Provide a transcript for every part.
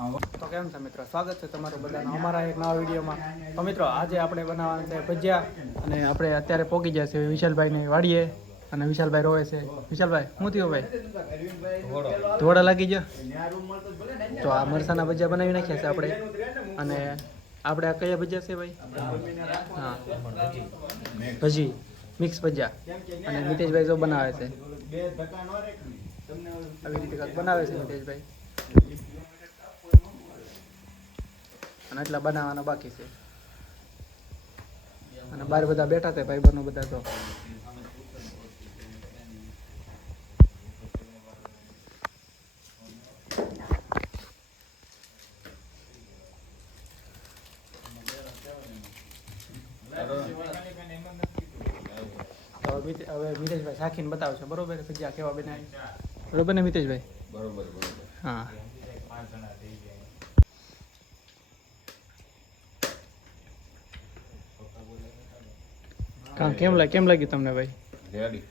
તો કેમ છે મિત્રો, સ્વાગત છે તમારું બધાનું અમારા એક નવા વિડીયોમાં. તો મિત્રો આજે આપણે બનાવવાના છે ભજીયા, અને આપણે અત્યારે પહોંચી ગયા છે વિશાલભાઈની વાડીએ, અને વિશાલભાઈ રોવે છે. વિશાલભાઈ શું થયું ભાઈ? ધોળા લાગી ગયા? તો આ મરસાના ભજીયા બનાવી નાખ્યા છે આપણે. અને આપણે આ કયા ભજીયા છે ભાઈ? હા, ભજી મિક્સ ભજીયા. અને મિતેશભાઈ જો બનાવે છે, આવી રીતે કાંઈક બનાવે છે મિતેશભાઈ. અને એટલા બનાવવાના બાકી છે. અને બહાર બધા બેઠા છે ભાઈ બનો બધા. તો હવે મિતેશભાઈ શાખીને બતાવશે બરોબર ભજીયા કેવા બનાવી. બરોબર ને મિતેશભાઈ? બરોબર. હા. કામ કેમ લાગ્યું તમને ભાઈ? રેડી.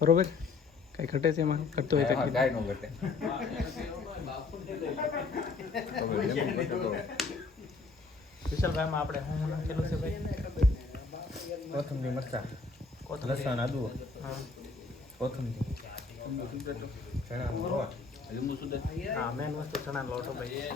બરોબર? કઈ ઘટે છે એમાં? ઘટતો હોય તો કાંઈ નો ઘટે. વિશાલભાઈમાં આપણે શું નાખેલું છે ભાઈ? કોથમરી મરચાં, લસણ, આદુ, કોથમરી, ચણાનો લોટ. હા, મેન વસ્તુ ચણાનો લોટ ભાઈ.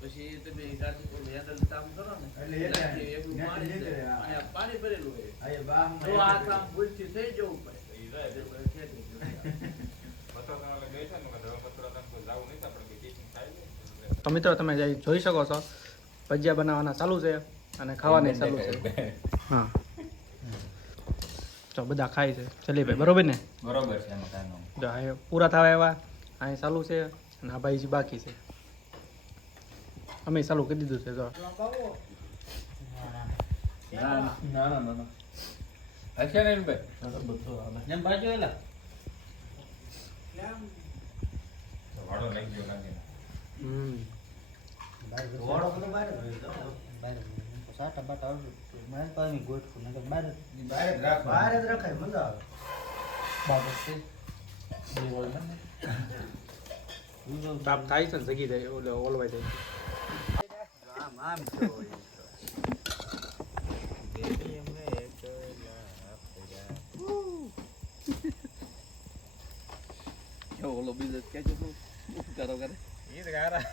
પછી તમે કામ કરો ને પાણી ભરેલું હોય આ કામ ભૂલથી થઈ જવું તો મિત્રો તમે જોઈ શકો છો ભજીયા બનાવવાના ચાલુ છે અને ખાવાની ચાલુ છે. હા, તો બધા ખાય છે ચલીભાઈ, બરોબર ને? બરોબર છે, એમાં કાંઈ નો. જો આ પૂરા થવા એવા અહીં ચાલુ છે, અને આ ભાઈ બાકી છે. અમે ચાલુ કરી દીધું છે. જો ના. હશે ને ભાઈ? એમ બાજુ એલા વાળો લાગી ગયો લાગે. વાળો બધો બહાર જ હોય. સાટા બાટા મારી પાસે ગોઠવું નકર બહાર જ રખાય, મજા આવે. બાબત છે તાપ થાય છે ને જગી જાય ઓલવાઈ જાય. આમ ઓલો બીજો કે છે શું કરો કરે ઈ તો ગારા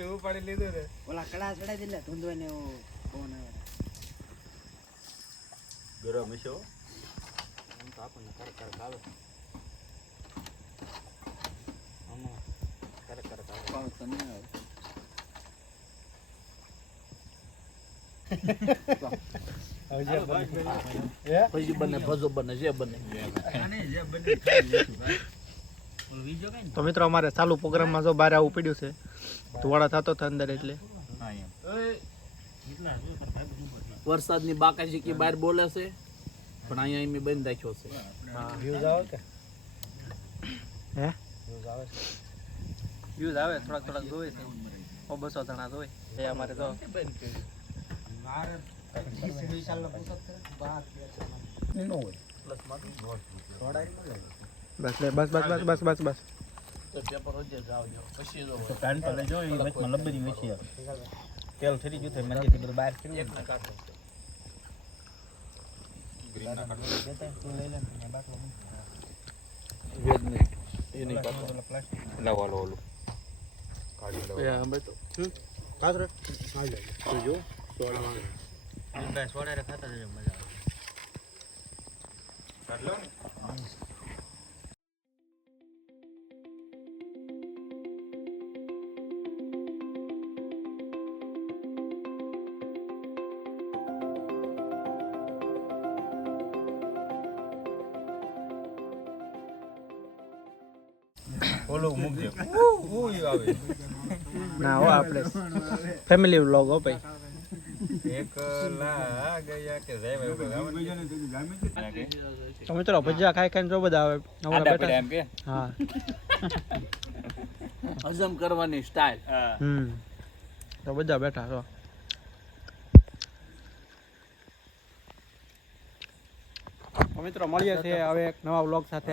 એવું પાડી લીધું ને. ઓલા કડા ચડાઈ દે ધૂંધો ને એવો ફોન આવે. ગરમ હશે હો. આમ તો આપણને કરક આવે. આમાં કરક આવે. પાવ તો નહીં આવે. પછી બને ભજો બને જે બને તો મિત્રો અમારે ચાલુ પ્રોગ્રામમાં જો બહાર આવું પડ્યું છે, ધુવાડા થતો હતો અંદર એટલે. વરસાદની બાકાજી કે બહાર બોલે છે પણ અહીંયા એમ બંધ રાખ્યો છે. હા, વ્યૂઝ આવે કે હે વ્યૂઝ આવે છે. વ્યૂઝ આવે થોડાક જોવે છે. 200 જણા જોવે એ અમારે તો. બસ. તો પેપર જ આવજો પછી જો કાન પર જો એ વચમાં લબડી વેચી તેલ ઠરી ગયું તો મંદિરથી બધું બહાર કર્યું. એક ના કાઢો ગ્રીન ના કાઢો. બાટલો વેદ નહીં એ નહીં કાઢો પ્લાસ્ટિક લાવો ઓલું કાઢી લો. એ અમે તો કાતરે આવી જાય તો જો સોડા ખાતા જ મજા આવે. કાઢ લો ને. ઓલું મૂકજો. આવે ના હો, આપણે ફેમિલી વ્લોગ હો ભાઈ. એકલા ગયા કે જાય તો મિત્રો ભજીયા ખાઈ ખાઈને જો બધા આવે અમારા બેટા. એમ કે હા, હજમ કરવાની સ્ટાઇલ. તો બધા બેઠા છો. તો મિત્રો મળીએ છીએ હવે એક નવા વ્લોગ સાથે.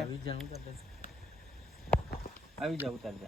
આવી જાવ ઉતાર દે.